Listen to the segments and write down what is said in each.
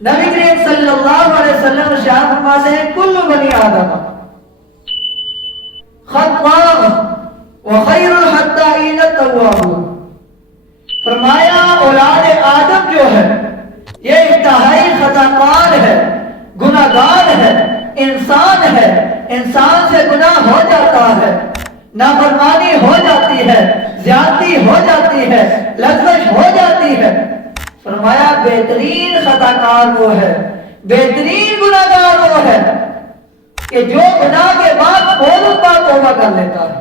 نبی کریم صلی اللہ علیہ وسلم ارشاد فرماتے ہیں کل بنی آدم خطاء وخیر الخطائین التوابون. فرمایا اولاد آدم جو ہے یہ انتہائی خطا کار ہے، گناہ گار ہے، انسان ہے، انسان سے گناہ ہو جاتا ہے، نافرمانی ہو جاتی ہے، زیادتی ہو جاتی ہے، لغزش ہو جاتی ہے. فرمایا بہترین خطا کار وہ ہے، بہترین گناہ گار وہ ہے کہ جو گناہ کے بعد فوراً توبہ کر لیتا ہے.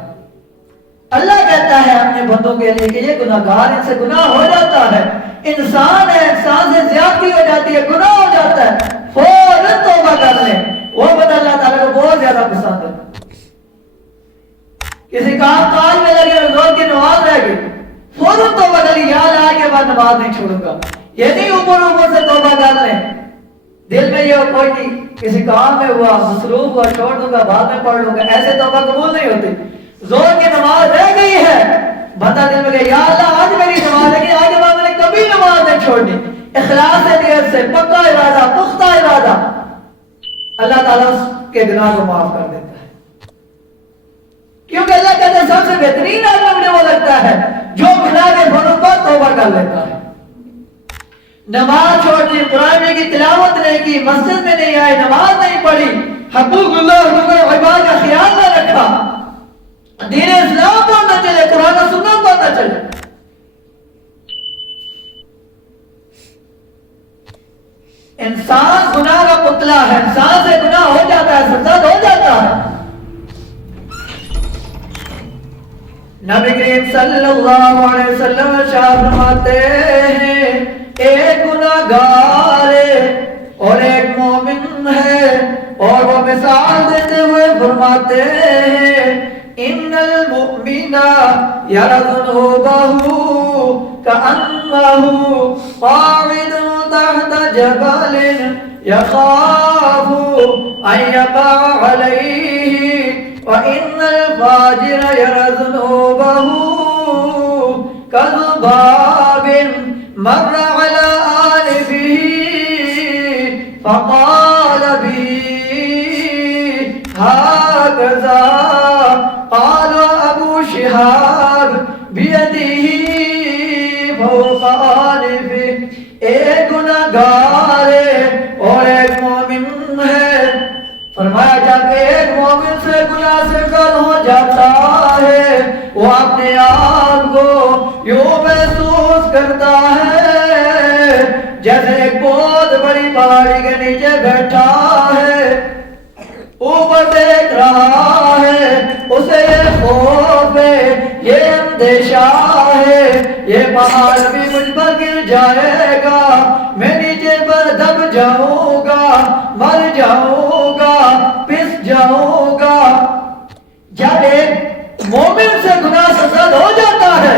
اللہ کہتا ہے اپنے بندوں کے لیے کہ یہ گناہ گار، ان سے گناہ ہو جاتا ہے، انسان ہے، انسان سے زیادتی ہو جاتی ہے، گناہ ہو جاتا ہے، فوراً توبہ کر لیں. وہ بتا اللہ تعالیٰ کو بہت زیادہ پسند ہے. کسی کام کاج میں لگے روز کی نماز رہ گئی، فوراً توبہ کر لی، یاد آئے کے بعد نماز نہیں چھوڑوں گا. یہ نہیں اوپر سے توبہ کر لیں، دل میں یہ کوئی نہیں کسی کام میں ہوا، مصروف ہوا، چھوڑ دوں گا، بعد میں پڑھ لوں گا، ایسے توبہ قبول نہیں ہوتی. زور کی نماز رہ گئی ہے، بتا دل میں کہ یا اللہ آج میری نماز ہے کہ آج کے بعد میں نے کبھی نماز نہیں چھوڑنی، اخلاص سے، نیت سے، پکا ارادہ، پختہ ارادہ، اللہ تعالیٰ اس کے گناہ کو معاف کر دیتا ہے. کیونکہ اللہ کہتے ہیں سب سے بہترین آدمی مجھے وہ لگتا ہے جو گناہ کے فوراً بعد توبہ کر لیتا ہے. نماز چھوڑ دی، قرآن کی تلاوت نہیں کی، مسجد میں نہیں آئے، نماز نہیں پڑھی، حقوق اللہ حقوق عباد کا خیال نہ رکھا، دین اسلام پر نہ چلے، قرآن و سنت پر نہ چلے. انسان گناہ کا پتلا ہے، انسان سے گناہ ہو جاتا ہے، سرزد ہو جاتا ہے. نبی کریم صلی اللہ علیہ وسلم ارشاد فرماتے ہیں ایک گناہگار اور ایک مومن ہے، اور وہ مثال دیتے ہوئے فرماتے ہیں ان المؤمن یری ذنوبہ کأنہ قاعد تحت جبل یخاف ان یقع علیہ، وَإِنَّ الْفَاجِرَ يَرَى ذُنُوبَهُ كَذُبَابٍ مَرَّ عَلَىٰ آنِفِهِ فَقَالَ بِهِ هَكَذَا. قَالَ أَبُو شِهَابٍ بِيَدِهِ فَوْقَ آنِفِهِ. ایک گناہگار اور ایک مومن ہے. فرمایا جب ایک مومن سے گناہ سے کل ہو جاتا ہے وہ اپنے آپ کو یوں محسوس کرتا ہے جیسے ایک بہت بڑی پہاڑی کے نیچے بیٹھا ہے، اوپر دیکھ رہا ہے، اسے یہ خوف ہے، یہ اندیشہ ہے یہ پہاڑ بھی مجھ پر گر جائے گا، میں نیچے پر دب جاؤں گا، مر جاؤں گا، پس جاؤں گا. جب ایک مومن سے گناہ سرزد ہو جاتا ہے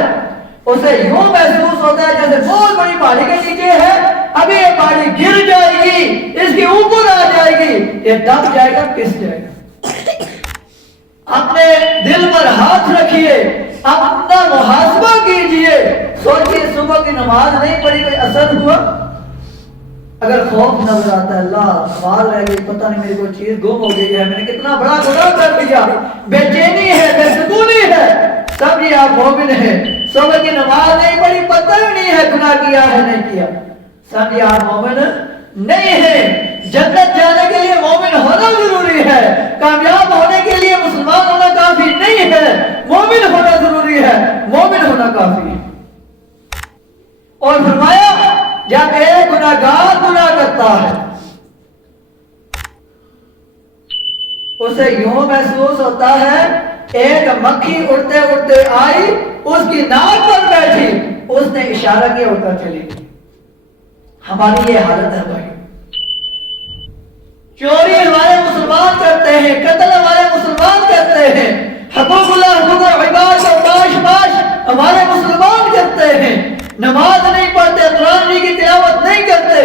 اسے یوں محسوس ہوتا ہے جیسے بہت بڑی پہاڑی کے نیچے ہے، ابھی یہ پہاڑی گر جائے گی، اس کے اوپر آ جائے گی، یہ دب جائے گا، پس جائے گا. اپنے دل پر ہاتھ رکھیے، اپنا محاسبہ کیجئے، سوچئے صبح کی نماز نہیں پڑھی کوئی اثر ہوا؟ اگر خوف نظر آتا ہے اللہ نماز رہ گئی، پتہ نہیں میری کوئی چیز گم ہو گئی ہے، میں نے کتنا بڑا گناہ کر دیا، بے چینی ہے، بے سکونی ہے، سب یہ آپ مومن ہیں. صبح کی نماز نہیں پڑھی، پتہ ہی نہیں ہے گناہ کیا ہے نہیں کیا، سب یہ آپ مومن نہیں ہیں. جنت جانے کے لیے مومن ہونا ضروری ہے، کامیاب ہونے کے لیے مسلمان ہونا کافی نہیں ہے، مومن ہونا ضروری ہے، مومن ہونا کافی ہے. اور فرمایا جب ایک گناہگار گناہ کرتا ہے اسے یوں محسوس ہوتا ہے ایک مکھی اڑتے اڑتے آئی، اس کی ناک پر بیٹھی، اس نے اشارہ کیا اڑتا چلی گئی. ہماری یہ حالت ہے بھائی. چوری ہمارے مسلمان کرتے ہیں، قتل ہمارے مسلمان کرتے ہیں، حقوق اللہ حقوق عباد کا پاش ہمارے مسلمان کرتے ہیں، نماز نہیں پڑھتے، قرآن کی تلاوت نہیں کرتے،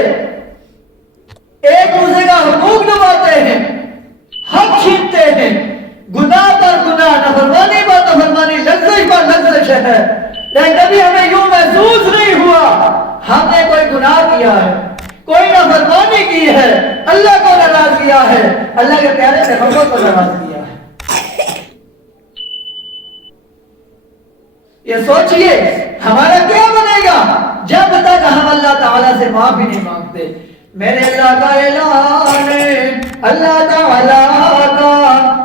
ایک دوسرے کا حقوق نبھاتے ہیں، حق چھینتے ہیں، گناہ پر گناہ، نافرمانی پر نافرمانی، لغزش پر لغزش ہے. لیکن کبھی ہمیں یوں محسوس نہیں ہوا ہم نے کوئی گناہ کیا ہے، کوئی نافرمانی کی ہے، اللہ کو ناراض کیا ہے، اللہ کے پیارے پیغمبر کو ناراض کیا ہے۔ یہ سوچئے ہمارا کیا بنے گا جب تک ہم اللہ تعالیٰ سے معافی نہیں مانگتے۔ میرے اللہ کا اعلان ہے، اللہ تعالیٰ کا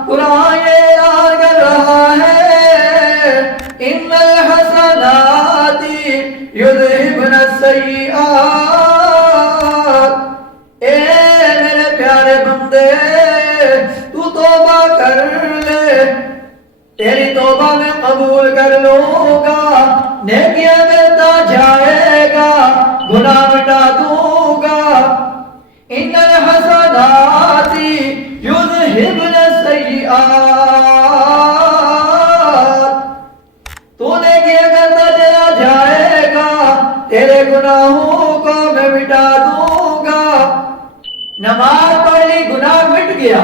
قرآن اعلان کر رہا ہے، ان الحسنات یذہبن السیئات۔ اے میرے پیارے بندے، تو توبہ کر لے، تیری توبہ میں قبول کر لوں گا، نیکیاں ملتا جائے گا، گناہ مٹا دوں گا۔ ان الحسنات یذہبن السیئات، تو نیکیاں کرتا چلا جائے گا، تیرے گناہوں کو میں مٹا دوں گا۔ نماز پڑھ لی، گناہ مٹ گیا،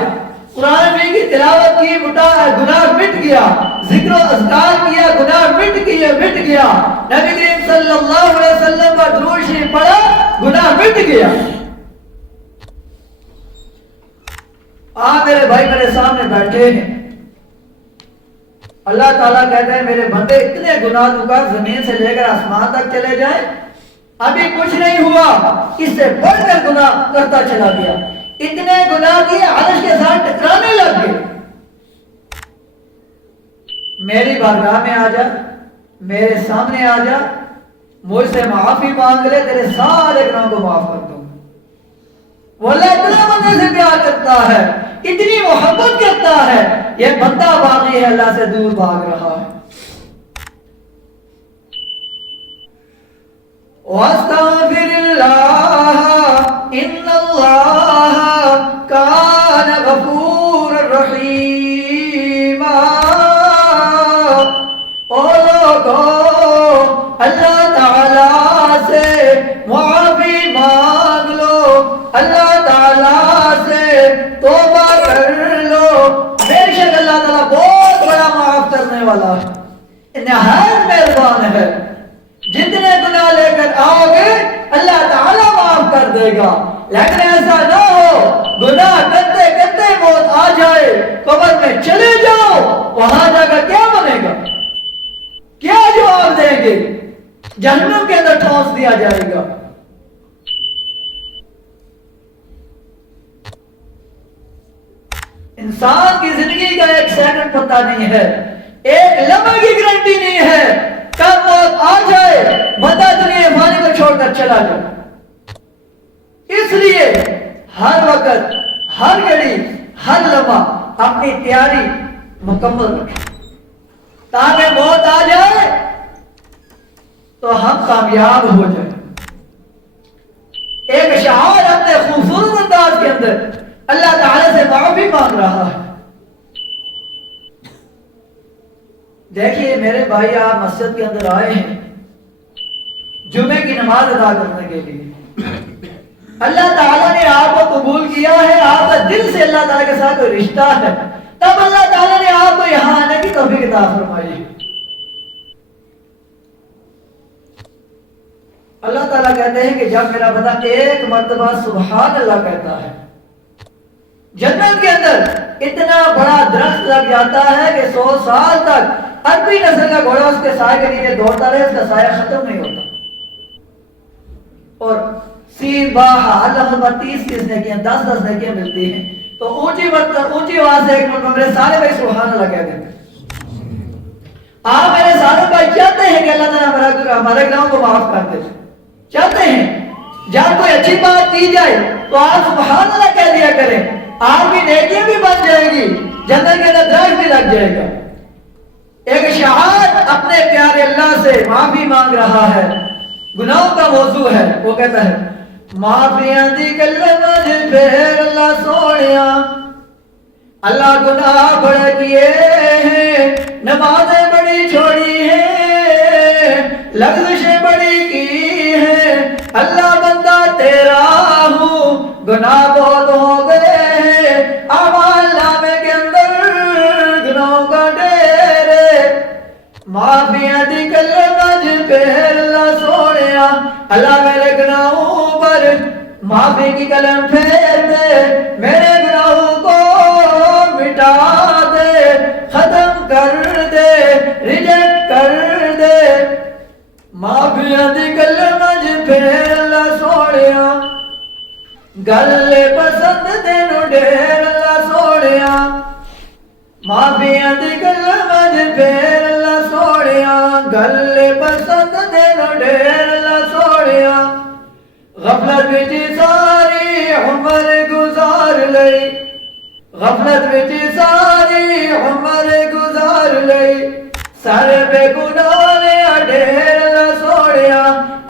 قرآن کی تلاوت کی، گناہ مٹ گیا، ذکر و اذکار کیا، گناہ مٹ گیا، نبی کریم صلی اللہ علیہ وسلم کا درود شریف پڑھا، گناہ مٹ گیا۔ میرے بھائی میرے سامنے بیٹھے ہیں، اللہ تعالیٰ کہتے ہیں میرے بندے اتنے گناہ تو کر، زمین سے لے کر آسمان تک چلے جائیں، ابھی کچھ نہیں ہوا، اس سے بڑھ کر گناہ کرتا چلا گیا، اتنے گناہ کیے عرش کے ساتھ ٹکرانے لگ گئے۔ میری بارگاہ میں آ جا، میرے سامنے آ جا، مجھ سے معافی مانگ لے، تیرے سارے گناہوں کو معاف کر دوں۔ وہ اللہ اتنا بندے سے پیار کرتا ہے، اتنی محبت کرتا ہے، یہ بندہ باقی ہے اللہ سے دور بھاگ رہا ہے۔ وَاسْتَغْفِرِ اللَّهَ إِنَّ اللَّهَ كَانَ غَفُورًا رَحِيمًا۔ او لوگو، اللہ تعالیٰ سے معافی مانگ لو، اللہ تعالیٰ سے توبہ کر لو، بے شک اللہ تعالیٰ بہت بڑا معاف کرنے والا ہے، نہایت مہربان ہے۔ جتنے گناہ لے کر آؤ گے اللہ تعالیٰ معاف کر دے گا، لیکن ایسا نہ ہو گناہ کرتے کرتے موت آ جائے، قبر میں چلے جاؤ، وہاں جا کر کیا بنے گا، کیا جواب دیں گے؟ جہنم کے اندر ٹھونس دیا جائے گا۔ انسان کی زندگی کا ایک سیکنڈ پتہ نہیں ہے، ایک لمحے کی گارنٹی نہیں ہے، کب موت آ جائے بندہ دنیا فانی کو چھوڑ کر چلا جائے۔ اس لیے ہر وقت، ہر گھڑی، ہر لمحہ اپنی تیاری مکمل رکھیں تاکہ موت آ جائے تو ہم کامیاب ہو جائیں۔ ایک شعار اپنے خوبصورت انداز کے اندر اللہ تعالی سے معافی مانگ رہا ہے۔ دیکھیے میرے بھائی، آپ مسجد کے اندر آئے ہیں جمعے کی نماز ادا کرنے کے لیے، اللہ تعالیٰ نے آپ کو قبول کیا ہے، آپ کا دل سے اللہ تعالیٰ کے ساتھ کوئی رشتہ ہے، تب اللہ تعالیٰ نے آپ کو یہاں آنے کی توفیق عطا فرمائی۔ اللہ تعالیٰ کہتے ہیں کہ جب میرا بندہ ایک مرتبہ سبحان اللہ کہتا ہے، جنت کے اندر اتنا بڑا درخت لگ جاتا ہے کہ 100 سال تک عربی نسل کا گھوڑا اس کے سائے کے نیچے دوڑتا رہے، اس کا سایہ ختم نہیں ہوتا۔ اور سین باہا اللہ پر 30 نیکیاں، 10 نیکیاں ملتی ہیں، تو اونچی آواز سے ایک مرتبہ میرے سارے بھائی سبحان اللہ کہہ دیتے ہیں۔ آپ میرے سارے بھائی چاہتے ہیں کہ اللہ تعالیٰ ہمارے گناہوں کو معاف کر دے، چاہتے ہیں جب کوئی اچھی بات کی جائے تو آپ سبحان اللہ کہہ دیا کریں، آپ کی نیکیاں بھی بن جائے گی، جنت کے اندر درخت بھی لگ جائے گا۔ ایک شعار اپنے پیارے اللہ سے معافی مانگ رہا ہے، گناہوں کا موضوع ہے، وہ کہتا ہے معافیاں دی گلاں وچ پھر اللہ سونیا، اللہ گناہ بڑے کیے ہیں، نمازیں بڑی چھوڑی ہیں، لغزشیں بڑی کی ہیں، اللہ بندہ تیرا ہوں، گناہ بہت ہو گئے ہیں، اعمال نامے کے اندر گناہوں کا ڈھیر ہے، معافیاں دی گلاں وچ پھر اللہ سونیا، اللہ میرے گناہوں پر معافی کی قلم پھیر دے، میرے گناہوں کو مٹا دے، ختم کر دے، ریجیکٹ کر دے۔ معافیاں دی قلم اج پھیر اللہ سوڑیا، گلے پسند تینو ڈھیر اللہ سوڑیا۔ معافیاں دی قلم اج پھیر اللہ سوڑیا، گلے پسند تینو ڈھیر اللہ سوڑیا۔ غفلت وچ ساری عمر گزار لئی، غفلت وچ ساری عمر گزار لئی، سارے بے گناہ نے ڈھیر اللہ سوڑیا۔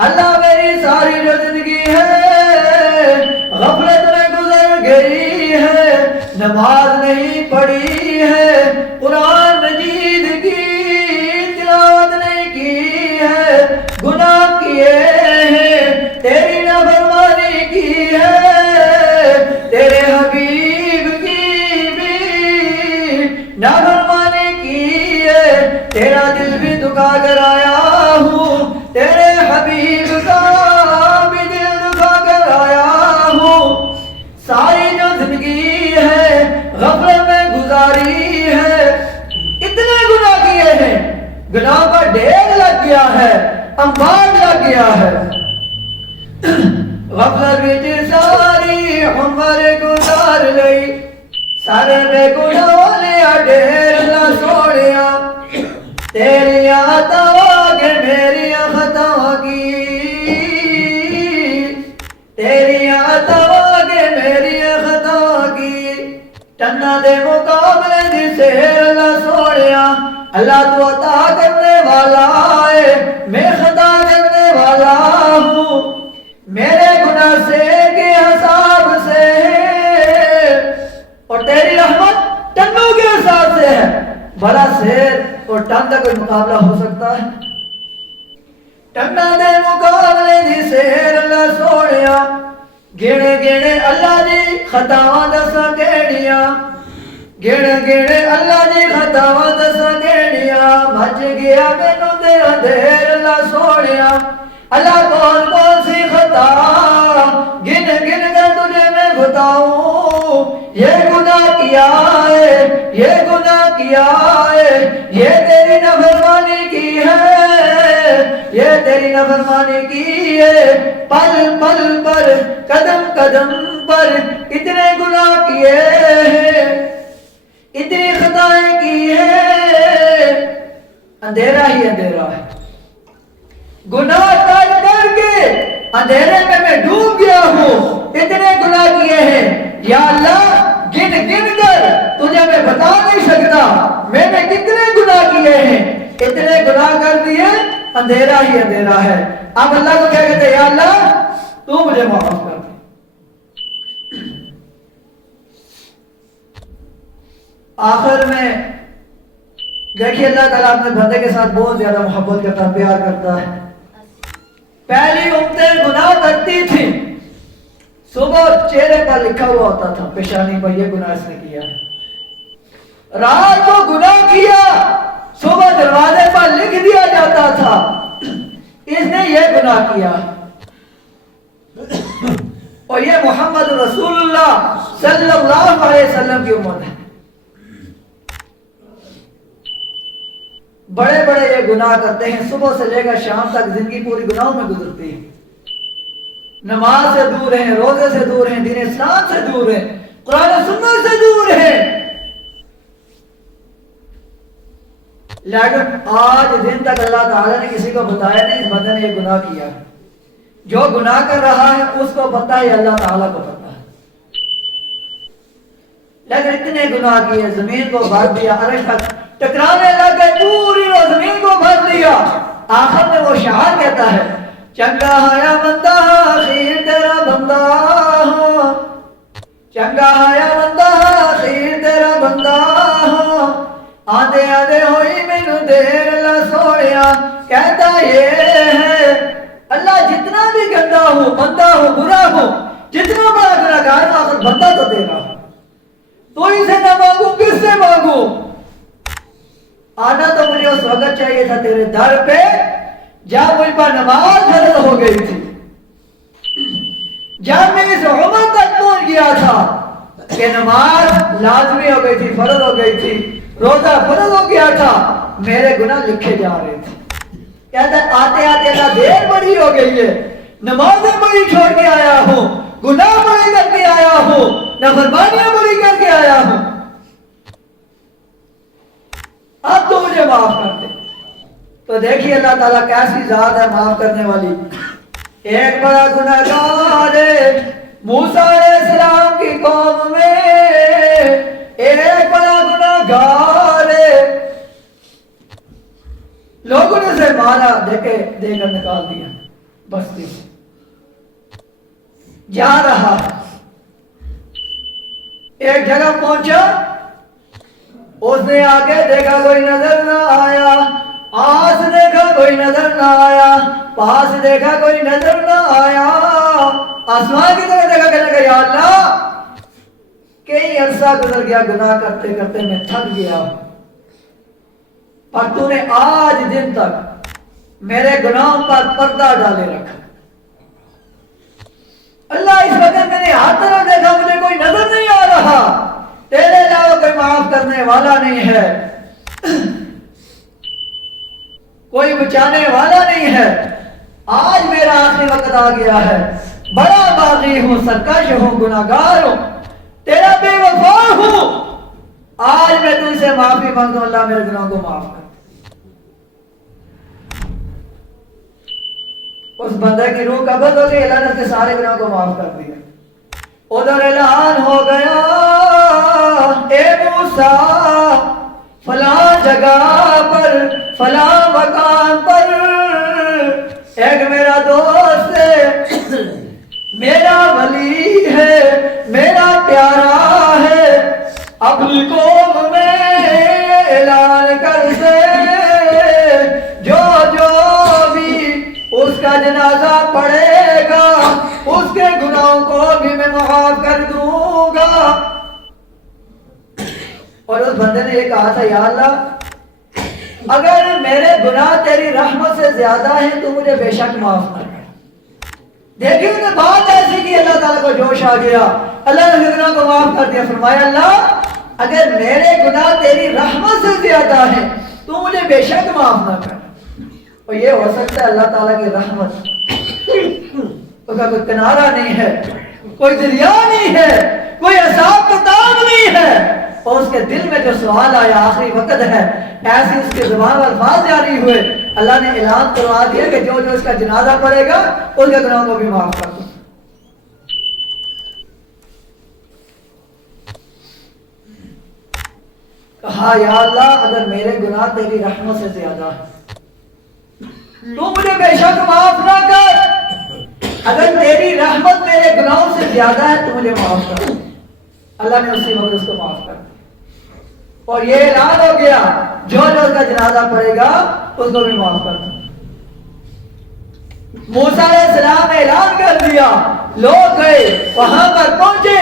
اللہ میری ساری جو زندگی ہے غفلت میں گزر گئی ہے، نماز نہیں پڑھی ہے، قرآن مجید کی تلاوت نہیں کی ہے، گناہ کیے ہیں، تیری نافرمانی کی ہے، تیرے حبیب کی بھی نافرمانی کی ہے، تیرا دل بھی دکھا کر آیا ہوں، تیرے حبیب کا بھی دل دکھا کر آیا ہوں۔ ساری جو زندگی ہے غفلت میں گزاری ہے، اتنے گناہ کیے ہیں، گناہ کا ڈھیر لگ گیا ہے، انبار لگ گیا ہے۔ غفلت وچ ساری عمر گزار لئی، سارے بے گناہ نے ڈھیر نہ سوڑیا۔ تیری عطا کے میری خطا کی، تیری عطا کے میری خطا کی، ٹنا دے مقابلے دی سیر اللہ سوڑیا۔ اللہ تو عطا کرنے والا ہے، میں خطا کرنے والا ہوں، میرے گناہ سے کے حساب سے ہے، اور تیری رحمت ٹنوں کے حساب سے ہے۔ بڑا سیر اور ٹن کا کوئی مقابلہ ہو سکتا ہے؟ ٹنا دے مقابلے دی سیر اللہ سوڑیا، گیڑے گیڑے اللہ دی خطاواں دساں کیڑیاں، گیڑے گیڑے اللہ دی خطاواں دساں کیڑیاں، بچ گیا مینوں تے اندھیر اللہ سوڑیا۔ اللہ کون کون سی خطا گن گن کر تجھے میں بتاؤں، یہ گناہ کیا ہے، یہ گناہ کیا ہے، یہ تیری نافرمانی کی ہے، یہ تیری نافرمانی کی ہے، پل پل پر قدم قدم پر اتنے گناہ کیے ہیں، اتنی خطائیں کی ہیں، اندھیرا ہی اندھیرا ہے۔ گناہ کر کے اندھیرے میں ڈوب گیا ہوں، اتنے گناہ کیے ہیں یا اللہ، گن گن کر تجھے میں بتا نہیں سکتا میں نے کتنے گناہ کیے ہیں، اتنے گناہ کر دیے، اندھیرا ہی اندھیرا ہے۔ اب اللہ کو کیا کہتے ہیں؟ یا اللہ تو مجھے معاف کر دے۔ آخر میں دیکھیے اللہ تعالیٰ اپنے بندے کے ساتھ بہت زیادہ محبت کرتا ہے، پیار کرتا ہے۔ پہلی امتیں گناہ کرتی تھی، صبح چہرے پر لکھا ہوا ہوتا تھا پیشانی پر یہ گناہ اس نے کیا ہے، رات کو گناہ کیا صبح دروازے پر لکھ دیا جاتا تھا اس نے یہ گناہ کیا۔ اور یہ محمد رسول اللہ صلی اللہ علیہ وسلم کی امت ہے۔ بڑے بڑے یہ گناہ کرتے ہیں، صبح سے لے کر شام تک زندگی پوری گناہوں میں گزرتی ہے، نماز سے دور ہیں، روزے سے دور ہیں، دین اسلام سے دور ہیں، قرآن و سنت سے دور ہیں۔ لیکن آج دن تک اللہ تعالیٰ نے کسی کو بتایا نہیں اس بندے نے یہ گناہ کیا۔ جو گناہ کر رہا ہے اس کو پتہ ہے، اللہ تعالیٰ کو پتہ ہے، لیکن اتنے گناہ کیے، زمین کو بھر دیا، عرش تک ٹکرانے لگے، پوری زمین کو بھر دیا۔ آخر میں وہ شاعر کہتا ہے، چنگا ہے بندہ خیر تیرا بندہ، چنگا ہے بندہ خیر تیرا بندہ، آدھے آدھے ہوئی مینوں دیر اللہ سوڑیا۔ کہتا یہ ہے اللہ جتنا بھی گندا ہوں، بندہ ہوں، برا ہوں، جتنا بڑا گناہگار ہوں، آخر بندہ تو تیرا، تو اسے نہ مانگوں کس سے مانگوں؟ آنا تو مجھے اس وقت چاہیے تھا تیرے در پہ جب مجھ پر نماز فرض ہو گئی تھی، جب میں اس عمر تک پہنچ گیا تھا کہ نماز لازمی ہو گئی تھی، فرض ہو گئی تھی، روزہ فرض ہو گیا تھا، میرے گناہ لکھے جا رہے تھے. کہتا ہے آتے آتے اللہ دیر بڑی ہو گئی ہے، نمازیں بڑی چھوڑ کے آیا ہوں، گناہ بڑی کر کے آیا ہوں، نافرمانیاں بڑی کر کے آیا ہوں، اب تو مجھے معاف کر دے. تو دیکھیے اللہ تعالیٰ کیسی ذات ہے معاف کرنے والی. ایک بڑا گناہگار موسیٰ علیہ السلام کی قوم میں ایک بڑا گناہگار لوگوں نے اسے مارا، دے کر نکال دیا بستی سے. جا رہا ایک جگہ پہنچا، اس نے آگے دیکھا کوئی نظر نہ آیا، آس دیکھا کوئی نظر نہ آیا، پاس دیکھا کوئی نظر نہ آیا، آسمان کی طرف دیکھا، کہنے لگا یا اللہ کئی عرصہ گزر گیا گناہ کرتے کرتے میں تھک گیا، پر تو نے آج دن تک میرے گناہوں پر پردہ ڈالے رکھا. اللہ اس وقت میں نے ہر طرف دیکھا، مجھے کوئی نظر نہیں آ رہا، تیرے علاوہ کوئی معاف کرنے والا نہیں ہے، کوئی بچانے والا نہیں ہے. آج میرا آخری وقت آ گیا ہے، بڑا باغی ہوں، سرکش ہوں، گناہگار ہوں، تیرا بے وفا ہوں، آج میں تجھ سے معافی مانگتا ہوں، اللہ میرے گناہوں کو معاف کر. اس بندے کی روح قبض ہو گئی، اللہ نے اس کے سارے گناہوں کو معاف کر دیا. ادھر اعلان ہو گیا اے موسیٰ فلاں جگہ پر فلاں مقام پر ایک میرا دوست ہے، میرا ولی ہے، میرا پیارا ہے، اپنی قوم میں اعلان کر دے جو جو بھی اس کا جنازہ پڑے گا اس کے گناہوں کو بھی میں معاف کر دوں گا. اور اس بندے نے یہ کہا تھا یا اللہ اگر میرے گناہ تیری رحمت سے زیادہ ہیں تو مجھے بے شک معاف نہ کر. دیکھیے انہوں نے بات ایسی کی، اللہ تعالیٰ کو جوش آ گیا، اللہ نے گناہ کو معاف کر دیا. فرمایا اللہ اگر میرے گناہ تیری رحمت سے زیادہ ہیں تو مجھے بے شک معاف نہ کر. اور یہ ہو سکتا ہے اللہ تعالیٰ کی رحمت اس کا کوئی کنارہ نہیں ہے، کوئی دریا نہیں ہے، کوئی حساب کتاب نہیں ہے، اور اس کے دل میں جو سوال آیا آخری وقت ہے، ایسے اس کے زبان الفاظ جاری ہوئے، اللہ نے اعلان کروا دیا کہ جو جو اس کا جنازہ پڑے گا اس کے گناہوں کو بھی معاف کر دو. کہا یا اللہ اگر میرے گناہ تیری رحمت سے زیادہ ہے تو مجھے بے شک معاف نہ کر، اگر تیری رحمت میرے گناہوں سے زیادہ ہے تو مجھے معاف کر. اللہ نے اسی وقت اس کو معاف کر دیا اور یہ اعلان ہو گیا جو جو اس کا جنازہ پڑے گا اس کو بھی معاف کر دو. موسیٰ علیہ السلام نے اعلان کر دیا، لوگ گئے وہاں پر پہنچے،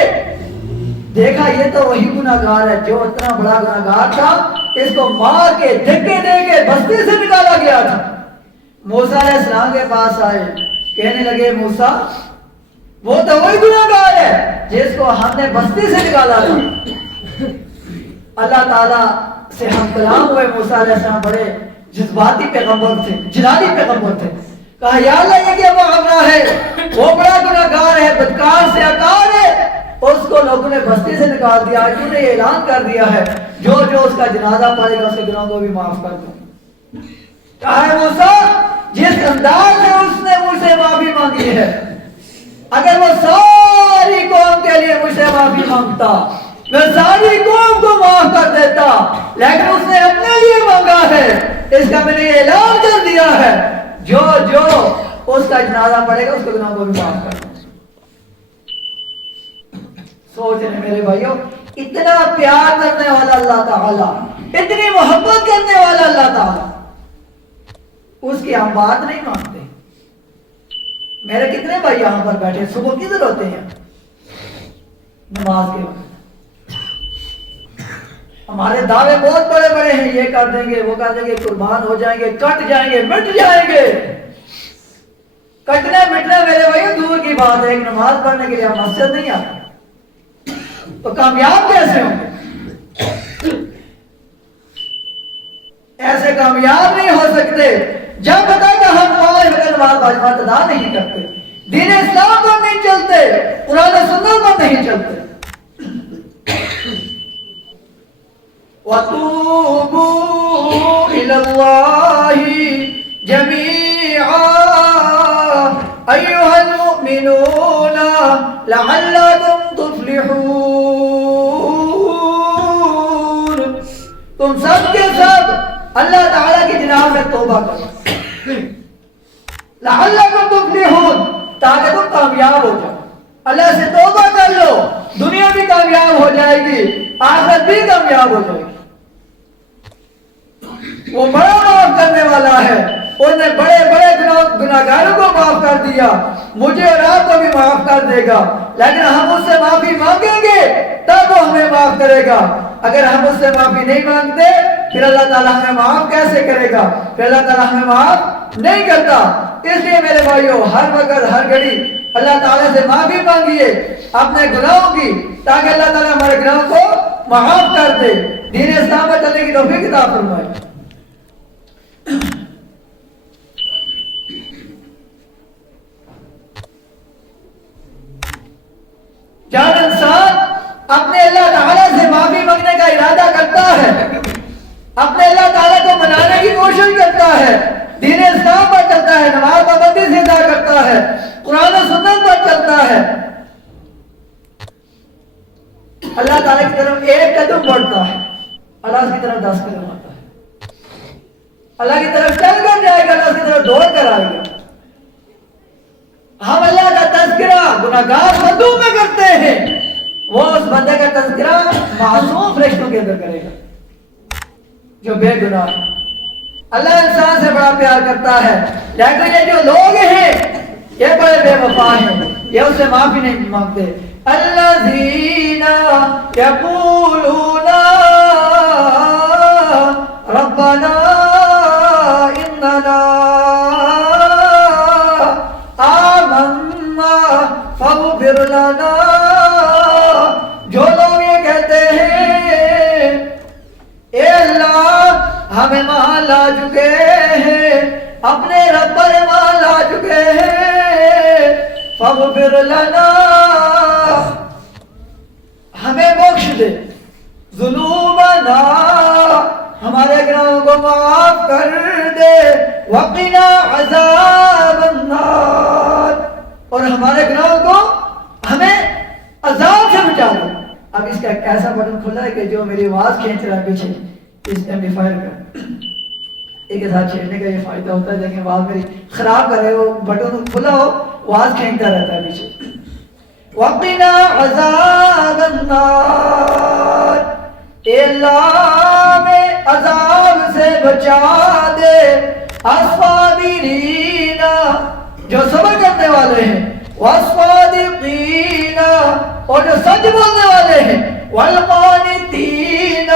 دیکھا یہ تو وہی گناہگار ہے جو اتنا بڑا گناہگار تھا، اس کو مار کے دھکے دے کے بستی سے نکالا گیا تھا. موسیٰ علیہ السلام کے پاس آئے، کہنے لگے موسیٰ وہ تو وہی گناہگار ہے جس کو ہم نے بستی سے نکالا تھا. اللہ تعالیٰ سے ہم کلام ہوئے. موسیٰ علیہ السلام بڑے جذباتی پیغمبر تھے، جلالی پیغمبر تھے. کہا یا اللہ یہ کیا معاملہ ہے، وہ بڑا گناہگار ہے، بدکار سے اکار ہے، اس کو لوگوں نے بستی سے نکال دیا، کیوں نے اعلان کر دیا ہے جو جو اس کا جنازہ پڑے گا اس کے گناہوں کو بھی معاف کر دوں. کہا ہے موسیٰ جس انداز سے اس نے مجھ سے معافی مانگی ہے، اگر وہ ساری قوم کے لیے مجھ سے معافی مانگتا میں ساری قوم کو معاف کر دیتا، لیکن اس نے اپنے لیے مانگا ہے، اس کا میں نے اعلان کر دیا ہے جو جو اس کا جنازہ پڑے گا اس کے گناہوں کو بھی معاف کر دوں. سوچ رہے میرے بھائیوں، اتنا پیار کرنے والا اللہ تعالیٰ، اتنی محبت کرنے والا اللہ تعالیٰ، اس کی ہم بات نہیں مانتے. میرے کتنے بھائی یہاں پر بیٹھے صبح کدھر ہوتے ہیں؟ نماز کے وقت. ہمارے دعوے بہت بڑے بڑے ہیں، یہ کر دیں گے وہ کر دیں گے، قربان ہو جائیں گے، کٹ جائیں گے، مٹ جائیں گے. کٹنے مٹنے میرے بھائی دور کی بات ہے، ایک نماز پڑھنے کے لیے آپ مسجد نہیں آتے تو کامیاب کیسے ہوں گے؟ ایسے کامیاب نہیں ہو سکتے جب تک ہم 5 وقت نماز باجماعت ادا نہیں کرتے، دین اسلام پر نہیں چلتے، قرآن سنت پر نہیں چلتے۔ وَتُوبُوا إِلَى اللَّهِ جَمِيعًا أَيُّهَا الْمُؤْمِنُونَ لَعَلَّكُمْ تُفْلِحُونَ۔ تم سب کے سب اللہ تعالیٰ کی جناب میں توبہ کرو، لعلکم تفلحون، تاکہ تم کامیاب ہو جاؤ۔ اللہ سے توبہ کر لو، دنیا بھی کامیاب ہو جائے گی، آخرت بھی کامیاب ہو جائے گی۔ وہ بڑا معاف کرنے والا ہے، انہوں نے بڑے بڑے گناہگاروں کو معاف کر دیا، مجھے اور آپ کو بھی معاف کر دے گا، لیکن ہم اس سے معافی مانگیں گے تب وہ ہمیں معاف کرے گا۔ اگر ہم اس سے معافی نہیں مانگتے پھر اللہ تعالیٰ ہمیں معاف کیسے کرے گا؟ پھر اللہ تعالیٰ ہمیں معاف نہیں کرتا۔ اس لیے میرے بھائیوں، ہر وقت ہر گھڑی اللہ تعالیٰ سے معافی مانگیے اپنے گناہوں کی، تاکہ اللہ تعالیٰ ہمارے گناہوں کو معاف کر دے، دین اسلام پر چلنے کی توفیق عطا فرمائے۔ جب انسان اپنے اللہ تعالیٰ سے معافی مانگنے کا ارادہ کرتا ہے، اپنے اللہ تعالیٰ کو منانے کی کوشش کرتا ہے، دین اسلام پر چلتا ہے، نماز پابندی سے ادا کرتا ہے، قرآن و سنت پر چلتا ہے، اللہ تعالیٰ کی طرف 1 قدم بڑھتا ہے، اللہ کی طرف 10 قدم آتا ہے۔ اللہ کی طرف چل کر جائے گا، اللہ کی طرف دوڑ کر آئے گا۔ ہم اللہ کا تذکرہ گناہگار بندوں میں کرتے ہیں، وہ اس بندے کا تذکرہ معصوم فرشتوں کے اندر کرے گا جو بے گناہ ہے۔ اللہ انسان سے بڑا پیار کرتا ہے، لیکن یہ جو لوگ ہیں یہ بڑے بے وفا ہیں، یہ اس سے معافی نہیں مانگتے۔ الذین یقولون ربنا اننا آمنا فاغفر لنا، جو لوگ یہ کہتے ہیں اے اللہ ہم ایمان لا چکے ہیں، اپنے رب پر ایمان لا چکے ہیں، فاغفر لنا، ہمیں بخش دے، ذنوبنا، ہمارے گناہوں کو معاف کر دے، وقنا عذاب النار، اور ہمارے گناہوں کو ہمیں عذاب سے بچا دے۔ اب اس کا ایک ایسا بٹن کھلا ہے کہ جو میری آواز کھینچ رہا ہے پیچھے اس ایمپلیفائر کا، ایک کے ساتھ چھیڑنے کا یہ فائدہ ہوتا ہے، لیکن آواز میری خراب کرے، وہ بٹن کھلا ہو آواز کھینچتا رہتا ہے پیچھے۔ وقنا عذاب النار، اے اللہ میں عذاب سے بچا دے، الصابرین، جو صبر کرنے والے ہیں، والصادقین، اور جو سچ بولنے والے ہیں، والقانتین،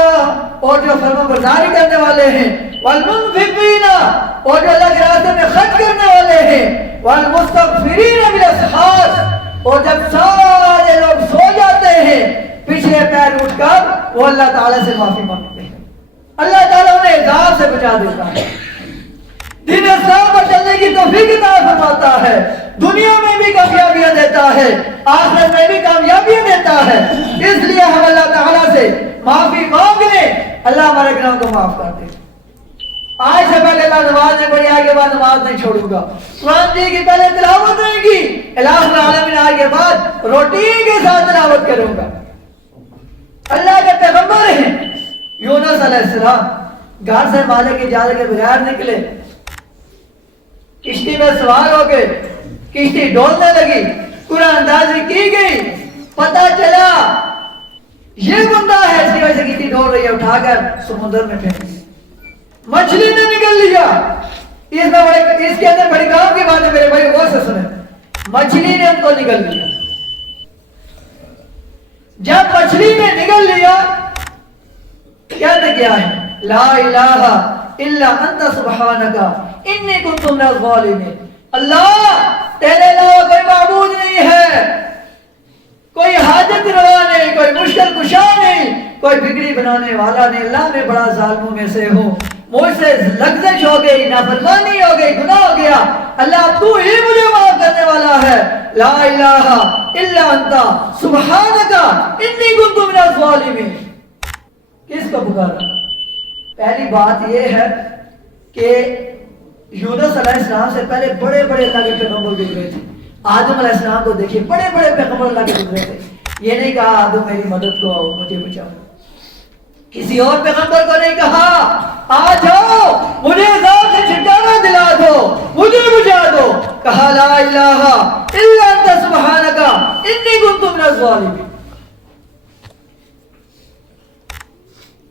اور جو فرمانبرداری کرنے والے ہیں، والمنفقین، اور جو اللہ کے راستے میں خرچ کرنے والے ہیں، والمستغفرین بالاسحار، اور جب سارے لوگ سو جاتے ہیں پچھلے پیر اٹھ کر وہ اللہ تعالیٰ سے معافی مانگتے ہیں، اللہ تعالیٰ انہیں عذاب سے بچا دیتا ہے، دین اسلام پر چلنے کی توفیق عطا فرماتا ہے، دنیا میں بھی کامیابیاں دیتا ہے، آخرت میں بھی کامیابیاں دیتا ہے۔ اس لیے ہم اللہ تعالیٰ سے معافی مانگ لیں، اللہ ہمارے گناہوں کو معاف کر دے۔ آج سے پہلے میں نماز نہیں پڑھی، آگے بعد نماز نہیں چھوڑوں گا، قرآن جی کی پہلے تلاوت رہے گی، الہ العالمین آگے بعد روٹین کے ساتھ تلاوت کروں گا۔ اللہ کے پیغمبر ہیں یونس علیہ السلام، گھر سے مالک کی اجازت کے بغیر نکلے، کشتی میں سوار ہو گئے، کشتی ڈولنے لگی، قرآن اندازی کی گئی، پتہ چلا یہ بندہ ہے، اس کی وجہ سے کشتی ڈول رہی ہے، اٹھا کر سمندر میں پھینک دی، مچھلی نے نکل لیا۔ اس کے اندر بڑی کام کی بات ہے میرے بھائی، غور سے سنیں، مچھلی نے ان کو نکل لیا۔ جب مچھلی نے نکل لیا کہتے کیا ہے؟ لا الہ الا انت سبحانک انی کنت من الظالمین، اللہ تیرے علاوہ کوئی معبود نہیں ہے، کوئی حاجت روا نہیں، کوئی مشکل کشا نہیں، کوئی بگڑی بنانے والا نہیں۔ اللہ میں بڑا ظالموں میں سے ہوں، مجھ سے لغزش ہو گئی، نافرمانی ہو گئی، گناہ ہو گیا، اللہ تو ہی مجھے معاف کرنے والا ہے۔ لا الہ الا انت سبحانک انی کنت من الظالمین۔ کس کو پکارا؟ پہلی بات یہ ہے کہ یونس علیہ السلام سے پہلے بڑے بڑے اللہ کے پیغمبر گزرے تھے۔ آدم علیہ السلام کو دیکھیے، بڑے بڑے پیغمبر اللہ کے گزرے تھے، یہ نہیں کہا آدم میری مدد کو آؤ، مجھے بچاؤ۔ کسی اور پیغمبر کو نہیں کہا آ جاؤ مجھے عذاب سے چھٹکارا دلا دو، مجھے بچا دو، کہا لا الہ الا انت سبحانک انی کنت من الظالمین۔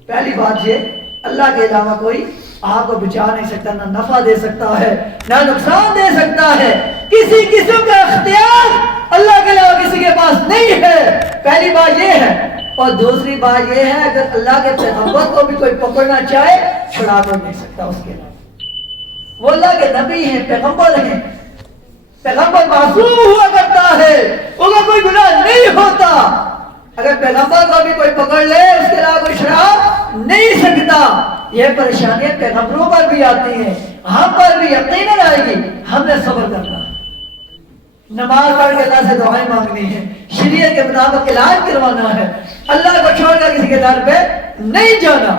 پہلی بات یہ، اللہ کے علاوہ کوئی آپ کو بچا نہیں سکتا، نہ نفع دے سکتا ہے نہ نقصان دے سکتا ہے، کسی قسم کا اختیار اللہ کے علاوہ کسی کے پاس نہیں ہے، پہلی بات یہ ہے۔ اور دوسری بات یہ ہے اگر اللہ کے پیغمبر کو بھی کوئی پکڑنا چاہے چھڑا تو نہیں سکتا اس کے علاوہ، وہ اللہ کے نبی ہیں، پیغمبر ہیں، پیغمبر معصوم ہوا کرتا ہے، ان کا کوئی گناہ نہیں ہوتا، اگر پیغمبر کو بھی کوئی پکڑ لے اس کے علاوہ کوئی چھڑا نہیں سکتا۔ یہ پریشانیاں پیغمبروں پر بھی آتی ہیں، ہم پر بھی یقیناً آئے گی، ہم نے صبر کرنا ہے، نماز پڑھ کے اللہ سے دعائیں مانگنی ہے، شریعت کے مطابق علاج کروانا ہے، اللہ کو چھوڑ کر کسی کے در پہ نہیں جانا۔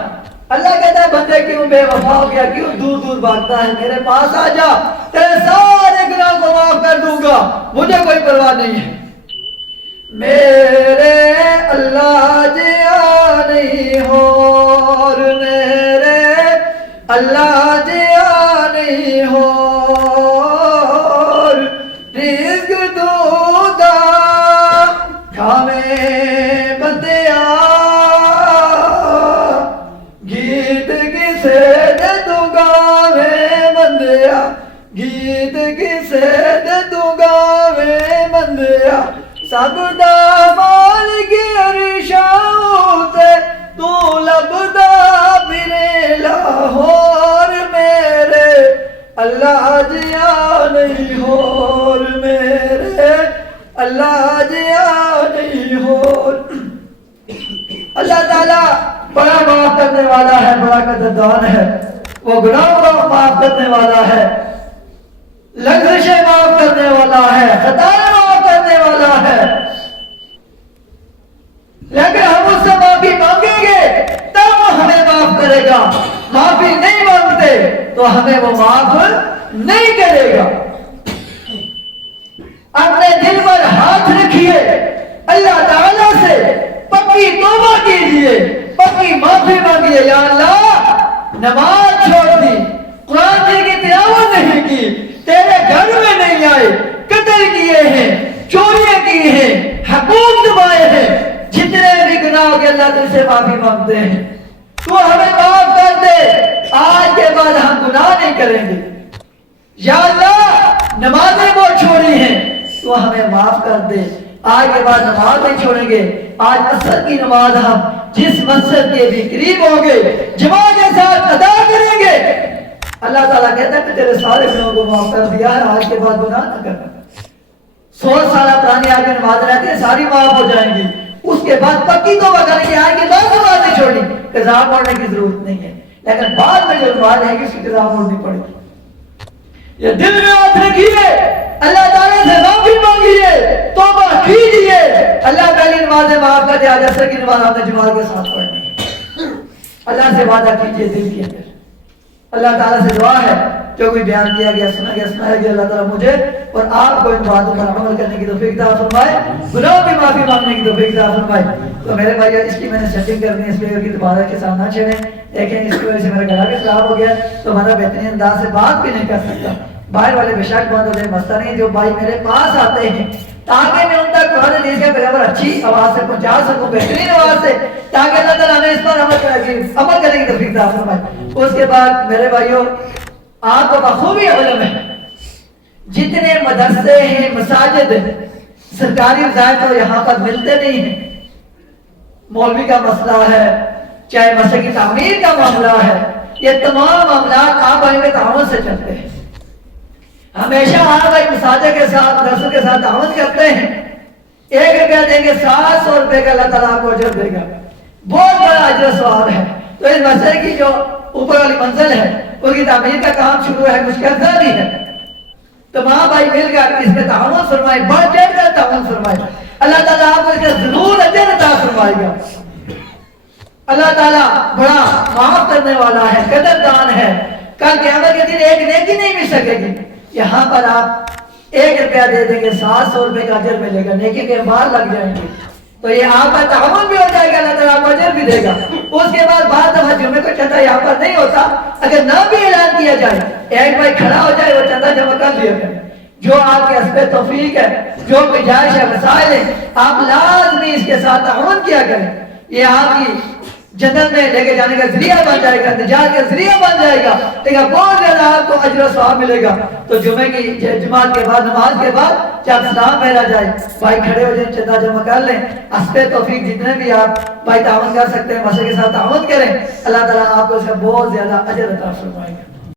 اللہ کہتا ہے بندے کیوں بے وفا ہو گیا، کیوں دور دور بھاگتا ہے، میرے پاس آ جا، تیرے سارے گناہ کو معاف کر دوں گا، مجھے کوئی پرواہ نہیں ہے۔ میرے اللہ جیا نہیں ہو اور میرے اللہ جیا نہیں ہو، رزق دو دا کھاوے بندیا، گیت کسے دے دوں گا میں بندیا، گیت کسے دے دوں گا میں بندیا، سب دا مالک عرشاں تے تو لبدا پھرے لاہور، میرے اللہ جیا نہیں ہو اور میرے اللہ جیا نہیں ہو۔ اللہ تعالیٰ بڑا معاف کرنے والا ہے، بڑا قدردان ہے، وہ گناہوں کو معاف کرنے والا ہے، لغزشیں معاف کرنے والا ہے، خطائیں معاف کرنے والا ہے، لیکن ہم اس سے معافی مانگیں گے تب وہ ہمیں معاف کرے گا، معافی نہیں مانگتے تو ہمیں وہ معاف نہیں کرے گا۔ اپنے دل پر ہاتھ رکھیے، اللہ تعالیٰ سے پکی توبہ کیجیے، پکی معافی مانگیے، یا اللہ نماز چھوڑ دی، قرآن کی تلاوت نہیں کی، تیرے گھر میں نہیں آئے، قتل کیے ہیں، چوریاں کی ہیں، حقوق دبائے ہیں، جتنے بھی گناہ کے اللہ تجھ سے معافی مانگتے ہیں، تو ہمیں معاف کر دے، آج کے بعد ہم گناہ نہیں کریں گے۔ یا اللہ نمازیں وہ چھوڑی ہیں تو ہمیں معاف کر دے، آج کے بعد نماز نہیں چھوڑیں گے، آج عصر کی نماز ہم جس مسجد کے بھی قریب ہوں گے جماعت کے ساتھ ادا کریں گے۔ اللہ تعالیٰ کہتا ہے کہ تیرے سارے گناہوں کو معاف کر دیا ہے، آج کے بعد گناہ نہ کرنا۔ 100 سالہ پرانی آج کی نماز رہتی ہے، ساری معاف ہو جائیں گی، اس کے بعد پکی توبہ کریں گے، آج کے بعد نماز نہیں چھوڑنی، قضا موڑنے کی ضرورت نہیں ہے، لیکن بعد میں جو نماز رہے گی اس کی قضا موڑنی پڑے گی۔ یہ دل میں ہاتھ رکھیے، اللہ تعالیٰ سے معافی مانگیے، توبہ کیجیے، اللہ پہلی نمازیں معاف کر دے، آج عصر کی نماز آپ نے جماعت کے ساتھ پڑھنی ہے۔ اللہ سے وعدہ کیجیے دل کے اندر، اللہ تعالیٰ سے دعا ہے جو کوئی بیان کیا گیا سنایا گیا، اللہ تعالیٰ مجھے اور آپ کو ان باتوں پر عمل کرنے کی توفیق عطا فرمائے، گناہوں کی معافی مانگنے کی توفیق عطا فرمائے۔ تو میرے بھائی اس کی میں نے سیٹنگ کرنی ہے، اس لیے کہ دوبارہ کے ساتھ نہ چھیڑیں، دیکھیں اس کی وجہ سے میرا گلا بھی خراب ہو گیا تو ہمارا بہترین انداز سے بات بھی نہیں کر سکتا۔ باہر والے بے شک بند ہو جائے، مسئلہ نہیں ہے، جو بھائی میرے پاس آتے ہیں تاکہ میں ان تک قرآن حدیث کا پیغام اچھی آواز سے پہنچا سکوں، بہترین آواز سے، تاکہ اللہ تعالیٰ ہمیں اس پر عمل کرنے کی توفیق عطا فرمائے۔ اس کے بعد میرے بھائیوں آپ کو بخوبی علم ہے، جتنے مدرسے ہیں، مساجد ہیں، سرکاری وظائف تو یہاں پر ملتے نہیں ہیں، مولوی کا مسئلہ ہے، چاہے مسجد کی تعمیر کا معاملہ ہے، یہ تمام معاملات آپ کے تعاون سے چلتے ہیں۔ ہمیشہ آپ ایک مساجد کے ساتھ درسوں کے ساتھ تعاون کرتے ہیں، 1 روپیہ دیں گے 700 روپے کا اللہ تعالیٰ آپ کو اجر دے گا، بہت بڑا اجر ثواب ہے۔ تو اس مسجد کی جو اوپر والی منزل ہے ان کی تعمیر کا کام شروع ہے، کچھ کرتا نہیں ہے، تو وہاں بھائی مل کر اس میں تعاون فرمائے، بڑھ چڑھ کر تعاون فرمائے، اللہ تعالیٰ آپ کو اس کا ضرور اجر عطا فرمائے گا۔ اللہ تعالیٰ بڑا معاف کرنے والا ہے، قدردان ہے، کل قیامت کے دن ایک نیکی نہیں مل سکے گی۔ یہاں پر آپ 1 روپیہ دے دیں گے 700 روپے کا اجر ملے گا، نیکی کے بار لگ جائیں گے، تو یہ آپ کا تعاون بھی ہو جائے گا، اللہ تعالیٰ آپ کو اجر بھی دے گا۔ اس کے بعد بعد دفعہ جمعے کو چندہ یہاں پر نہیں ہوتا، اگر نہ بھی اعلان کیا جائے، ایک بھائی کھڑا ہو جائے وہ چندہ جمع کر لیا کرے، جو آپ کے حسب توفیق ہے، جو گنجائش ہے، وسائل ہے، آپ لازمی اس کے ساتھ تعاون کیا کریں، یہ آپ کی جنت میں لے کے جانے کا ذریعہ بن جائے گا، نجات کا ذریعہ بن جائے گا، لیکن بہت زیادہ آپ کو اجر و ثواب ملے گا۔ تو جمعے کی جماعت کے بعد، نماز کے بعد جب سلام پھیرا جائے، بھائی کھڑے ہو جائیں، چندہ جمع کر لیں، حسب توفیق جتنے بھی آپ بھائی تعاون کر سکتے ہیں مسجد کے ساتھ تعاون کریں، اللہ تعالیٰ آپ کو اس کا بہت زیادہ اجر عطا فرمائے گا۔